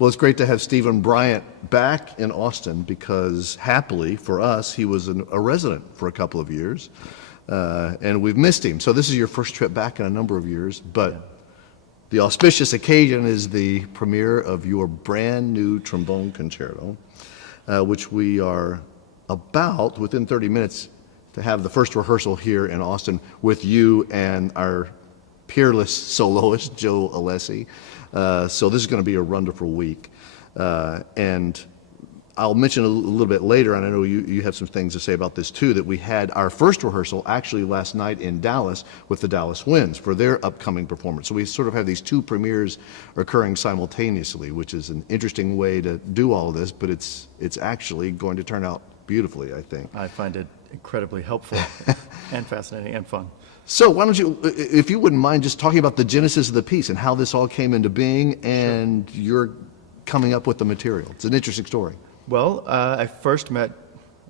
Well, it's great to have Steven Bryant back in Austin because happily for us, he was a resident for a couple of years, and we've missed him. So this is your first trip back in a number of years, but the auspicious occasion is the premiere of your brand new trombone concerto, which we are about, within 30 minutes, to have the first rehearsal here in Austin with you and our peerless soloist, Joe Alessi. So this is going to be a wonderful week. And I'll mention a little bit later, and I know you have some things to say about this too, that we had our first rehearsal actually last night in Dallas with the Dallas Winds for their upcoming performance. So we sort of have these two premieres occurring simultaneously, which is an interesting way to do all of this, but it's actually going to turn out beautifully, I think. I find it incredibly helpful and fascinating and fun. So why don't you, if you wouldn't mind, just talking about the genesis of the piece and how this all came into being and your coming up with the material. It's an interesting story. Well, I first met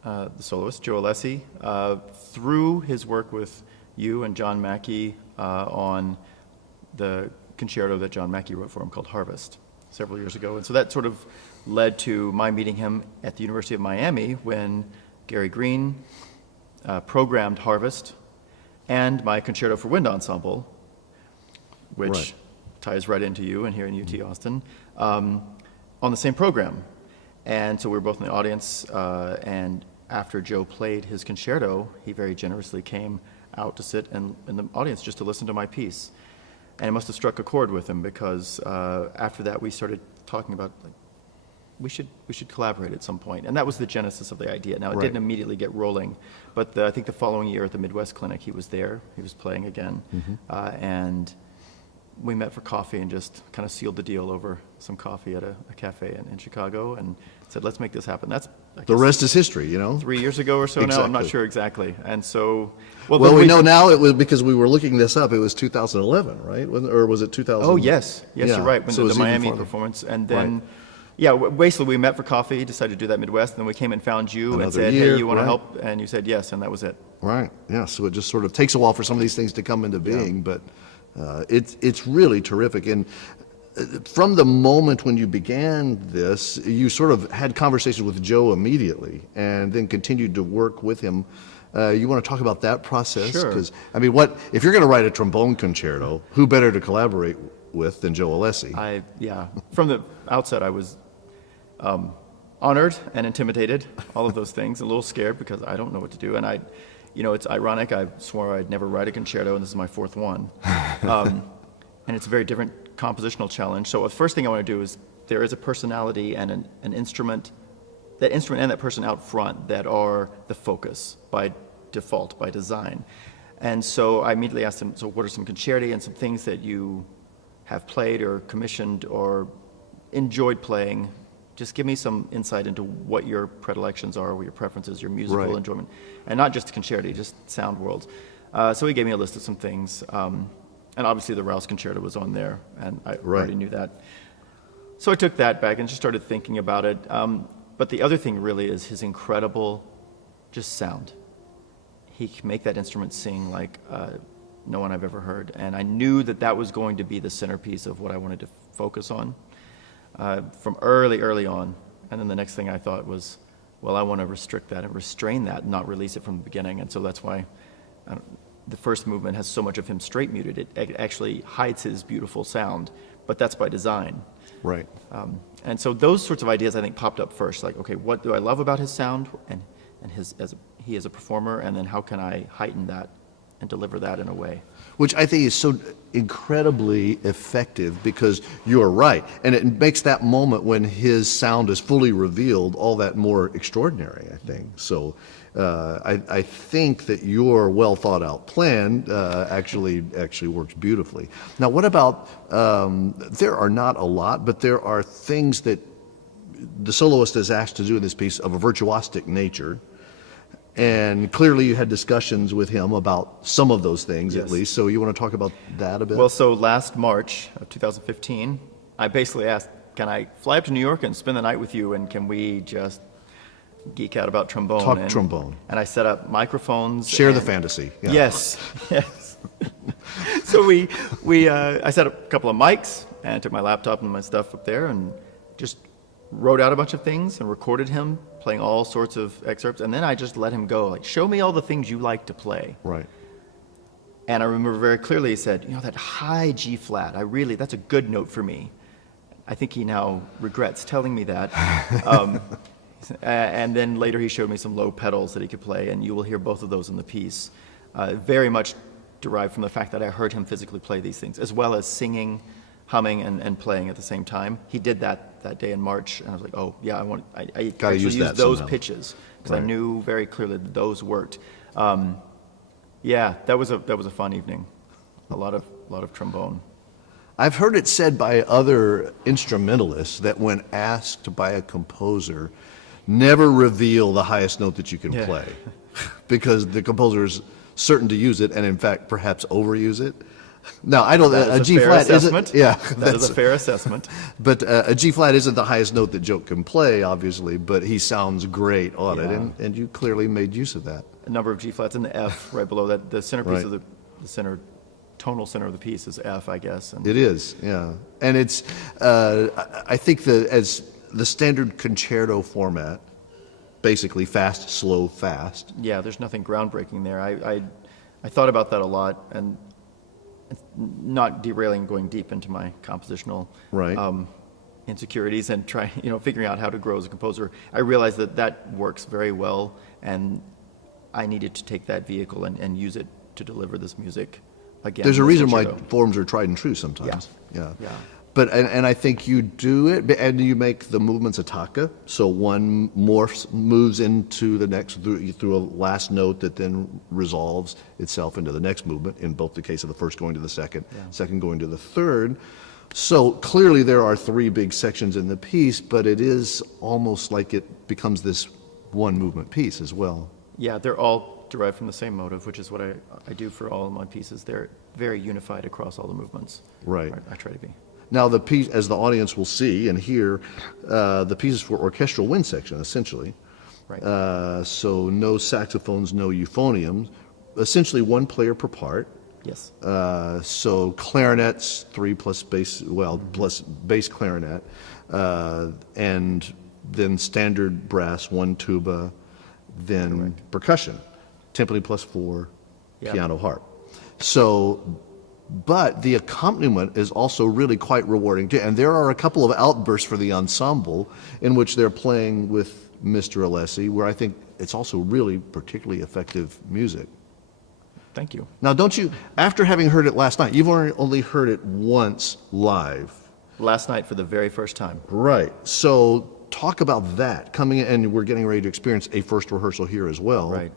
the soloist, Joe Alessi, through his work with you and John Mackey on the concerto that John Mackey wrote for him called Harvest several years ago. And so that sort of led to my meeting him at the University of Miami when Gary Green programmed Harvest and my concerto for wind ensemble, which ties right into you and here in UT Austin, on the same program. And so we were both in the audience, and after Joe played his concerto, he very generously came out to sit in the audience just to listen to my piece. And it must have struck a chord with him because after that we started talking about, like, we should collaborate at some point. And that was the genesis of the idea. Now, it didn't immediately get rolling, but I think the following year at the Midwest Clinic, he was there. He was playing again. And we met for coffee and just kind of sealed the deal over some coffee at a cafe in Chicago and said, let's make this happen. That's the rest is history, you know? 3 years ago or so now, I'm not sure exactly. And so... Well, we know now it was because we were looking this up, it was 2011, right? Or was it 2000? Oh, yes. Yes, you're right. When So the Miami performance. And then... Yeah, basically we met for coffee, decided to do that Midwest, and then we came and found you and said, hey, you want to help? And you said yes, and that was it. Right, yeah, so it just sort of takes a while for some of these things to come into being, but it's really terrific. And from the moment when you began this, you sort of had conversations with Joe immediately and then continued to work with him. You want to talk about that process? Sure. Because, I mean, if you're going to write a trombone concerto, who better to collaborate with than Joe Alessi? Yeah, from the outset I was honored and intimidated, all of those things, a little scared because I don't know what to do. And it's ironic, I swore I'd never write a concerto, and this is my fourth one. And it's a very different compositional challenge. So the first thing I want to do is, there is a personality and an instrument, that instrument and that person out front that are the focus by default, by design. And so I immediately asked him, so what are some concerti and some things that you have played or commissioned or enjoyed playing? Just give me some insight into what your predilections are, what your preferences, your musical enjoyment, and not just concerti, just sound worlds. So he gave me a list of some things, and obviously the Rouse Concerto was on there, and I already knew that. So I took that back and just started thinking about it. But the other thing really is his incredible just sound. He can make that instrument sing like no one I've ever heard, and I knew that was going to be the centerpiece of what I wanted to focus on. From early on. And then the next thing I thought was, well, I want to restrict that and restrain that and not release it from the beginning. And so that's why the first movement has so much of him straight muted. It actually hides his beautiful sound, but that's by design. Right. And so those sorts of ideas I think popped up first, like, okay, what do I love about his sound and he as a performer, and then how can I heighten that and deliver that in a way? Which I think is so incredibly effective, because you're right. And it makes that moment when his sound is fully revealed all that more extraordinary, I think. So I think that your well thought out plan actually works beautifully. Now, what about, there are not a lot, but there are things that the soloist is asked to do in this piece of a virtuosic nature. And clearly you had discussions with him about some of those things, at least. So you want to talk about that a bit? Well, so last March of 2015, I basically asked, can I fly up to New York and spend the night with you, and can we just geek out about trombone? Talk trombone. And I set up microphones. Share the fantasy. Yeah. Yes, yes. So I set up a couple of mics and took my laptop and my stuff up there and just wrote out a bunch of things and recorded him playing all sorts of excerpts, and then I just let him go, like, show me all the things you like to play. Right. And I remember very clearly he said, that high G flat, that's a good note for me. I think he now regrets telling me that. And then later he showed me some low pedals that he could play, and you will hear both of those in the piece. Very much derived from the fact that I heard him physically play these things, as well as singing, humming, and playing at the same time. He did that day in March, and I was like, oh, yeah, I actually used those somehow. pitches, because I Right. knew very clearly that those worked. Yeah, that was a fun evening. A lot of trombone. I've heard it said by other instrumentalists that when asked by a composer, never reveal the highest note that you can Yeah. play, because the composer is certain to use it, and in fact, perhaps overuse it. Now, I don't. That A is G a fair flat assessment. isn't. Yeah, That is a fair assessment. But a G flat isn't the highest note that Joe can play, obviously. But he sounds great on it, Yeah. and you clearly made use of that. A number of G flats in the F right below that. The centerpiece Right. of the tonal center of the piece is F, I guess. And It is, yeah, and it's. I think as the standard concerto format, basically fast, slow, fast. yeah, there's nothing groundbreaking there. I thought about that a lot, and it's not derailing going deep into my compositional Right. insecurities and figuring out how to grow as a composer. I realized that works very well, and I needed to take that vehicle and use it to deliver this music again. There's a this reason why concerto. forms are tried and true sometimes. Yeah. Yeah. But and I think you do it, and you make the movements attacca. So one moves into the next through a last note that then resolves itself into the next movement. In both the case of the first going to the second, second going to the third. So clearly there are three big sections in the piece, but it is almost like it becomes this one movement piece as well. Yeah, they're all derived from the same motive, which is what I do for all of my pieces. They're very unified across all the movements. Right. I try to be. Now, the piece, as the audience will see and hear, the piece is for orchestral wind section, essentially. Right. So no saxophones, no euphoniums, essentially one player per part. Yes. So clarinets, three plus bass, plus bass clarinet, and then standard brass, one tuba, then percussion, timpani plus four, Yeah. piano, harp. So, but the accompaniment is also really quite rewarding too. And there are a couple of outbursts for the ensemble in which they're playing with Mr. Alessi, where I think it's also really particularly effective music. Thank you. Now, don't you, after having heard it last night, you've only heard it once live. Last night for the very first time. Right. So talk about that coming in, and we're getting ready to experience a first rehearsal here as well. Right.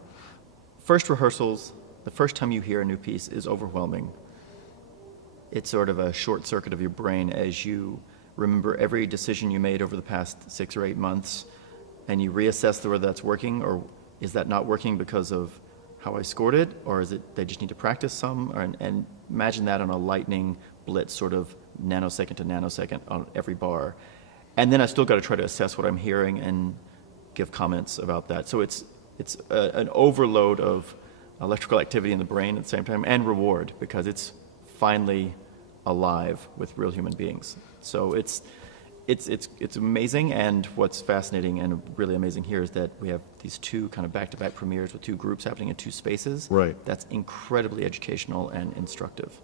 First rehearsals, the first time you hear a new piece is overwhelming. It's sort of a short circuit of your brain as you remember every decision you made over the past 6 or 8 months, and you reassess whether that's working, or is that not working because of how I scored it, or is it they just need to practice some? And imagine that on a lightning blitz, sort of nanosecond to nanosecond on every bar. And then I still got to try to assess what I'm hearing and give comments about that. So it's an overload of electrical activity in the brain at the same time, and reward, because it's finally alive with real human beings. So it's amazing, and what's fascinating and really amazing here is that we have these two kind of back-to-back premieres with two groups happening in two spaces. Right. That's incredibly educational and instructive.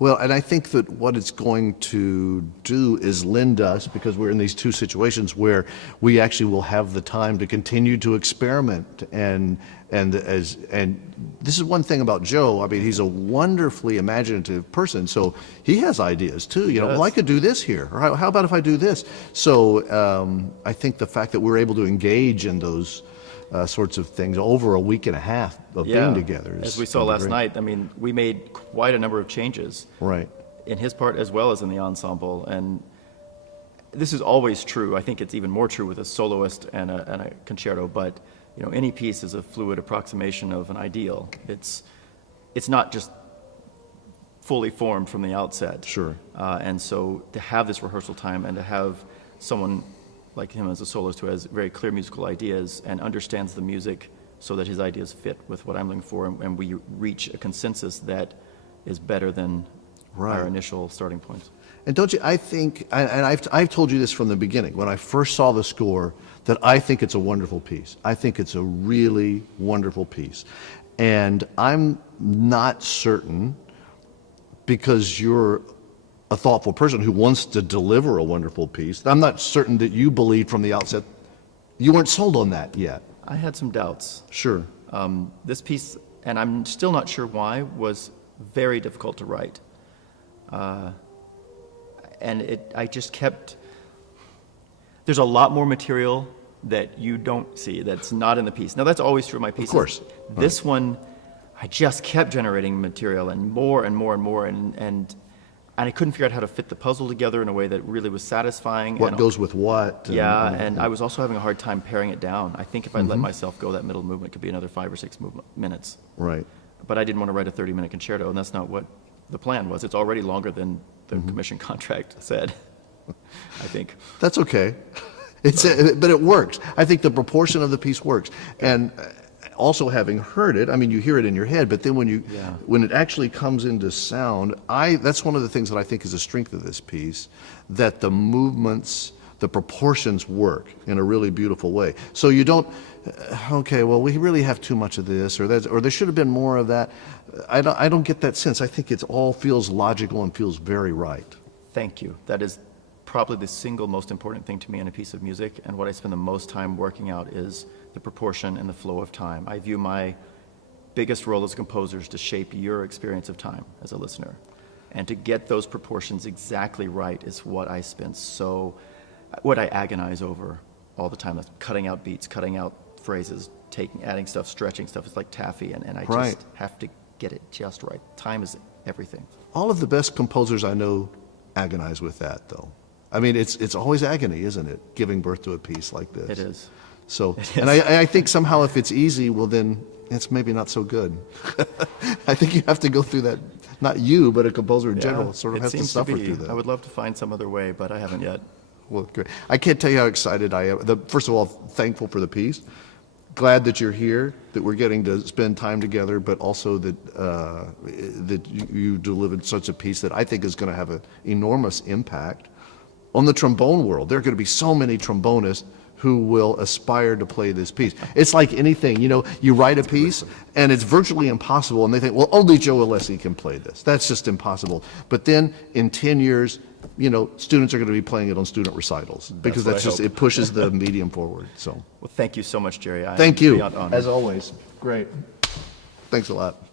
Well, and I think that what it's going to do is lend us, because we're in these two situations where we actually will have the time to continue to experiment. And this is one thing about Joe. I mean, he's a wonderfully imaginative person, so he has ideas too. You know, well, I could do this here, or how about if I do this? So I think the fact that we're able to engage in those sorts of things over a week and a half of being together is as we saw gonna be last great. night, I mean, we made quite a number of changes. Right. In his part as well as in the ensemble. And this is always true. I think it's even more true with a soloist and a concerto, but any piece is a fluid approximation of an ideal. It's not just fully formed from the outset. Sure. And so to have this rehearsal time and to have someone like him as a soloist who has very clear musical ideas and understands the music so that his ideas fit with what I'm looking for, and we reach a consensus that is better than Right. our initial starting points. And don't you, I think, and I've told you this from the beginning, when I first saw the score, that I think it's a wonderful piece. I think it's a really wonderful piece. And I'm not certain, because you're a thoughtful person who wants to deliver a wonderful piece, I'm not certain that you believed from the outset, you weren't sold on that yet. I had some doubts. Sure. This piece, and I'm still not sure why, was very difficult to write. And I just kept, there's a lot more material that you don't see that's not in the piece. Now that's always true of my pieces. Of course. This one, I just kept generating material and more and more and more, and I couldn't figure out how to fit the puzzle together in a way that really was satisfying. What goes with what? Yeah, and I was also having a hard time paring it down. I think if I let myself go, that middle movement could be another 5 or 6 minutes. Right. But I didn't want to write a 30-minute concerto, and that's not what the plan was. It's already longer than the commission contract said, I think. That's okay. But it works. I think the proportion of the piece works. And also having heard it, I mean, you hear it in your head, but then when it actually comes into sound, that's one of the things that I think is a strength of this piece, that the movements, the proportions work in a really beautiful way. So you don't, okay, well, we really have too much of this, or there should have been more of that. I don't get that sense. I think it all feels logical and feels very right. Thank you. That is probably the single most important thing to me in a piece of music, and what I spend the most time working out is the proportion and the flow of time. I view my biggest role as a composer is to shape your experience of time as a listener. And to get those proportions exactly right is what I agonize over all the time. That's cutting out beats, cutting out phrases, adding stuff, stretching stuff. It's like taffy, and I just have to get it just right. Time is everything. All of the best composers I know agonize with that, though. I mean, it's always agony, isn't it, giving birth to a piece like this? It is. So, and I think somehow if it's easy, well then it's maybe not so good. I think you have to go through that, not you, but a composer in general sort of has to suffer through that. I would love to find some other way, but I haven't yet. Well, great. I can't tell you how excited I am. First of all, thankful for the piece. Glad that you're here, that we're getting to spend time together, but also that you delivered such a piece that I think is going to have an enormous impact on the trombone world. There are going to be so many trombonists who will aspire to play this piece. It's like anything, you write a piece and it's virtually impossible, and they think, well, only Joe Alessi can play this. That's just impossible. But then in 10 years, students are going to be playing it on student recitals, because it pushes the medium forward. So, well, thank you so much, Jerry. Thank you, beyond honored. as always. Great. Thanks a lot.